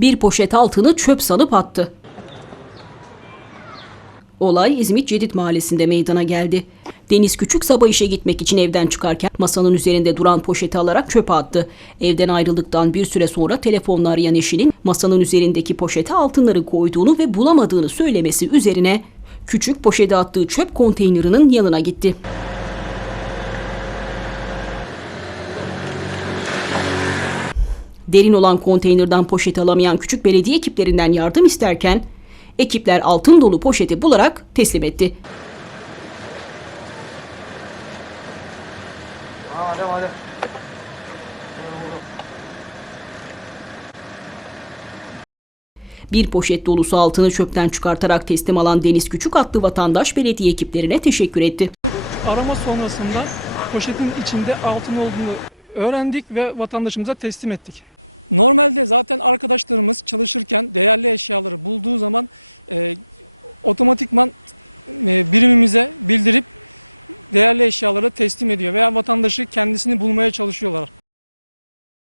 bir poşet altını çöp sanıp attı. Olay İzmit Cedid Mahallesi'nde meydana geldi. Deniz Küçük sabah işe gitmek için evden çıkarken masanın üzerinde duran poşeti alarak çöpe attı. Evden ayrıldıktan bir süre sonra telefonla arayan eşinin masanın üzerindeki poşete altınları koyduğunu ve bulamadığını söylemesi üzerine küçük poşete attığı çöp konteynerinin yanına gitti. Derin olan konteynerden poşet alamayan küçük belediye ekiplerinden yardım isterken ekipler altın dolu poşeti bularak teslim etti. Hadi hadi. Bir poşet dolusu altını çöpten çıkartarak teslim alan Deniz Küçük adlı vatandaş belediye ekiplerine teşekkür etti. Arama sonrasında poşetin içinde altın olduğunu öğrendik ve vatandaşımıza teslim ettik zaten arkadaşlarımız çalışırken değerli eşyaları bulduğu zaman e, otomatikman e, beynimize bezelip değerli eşyaları teslim edin. Yani vatandaşın kendisine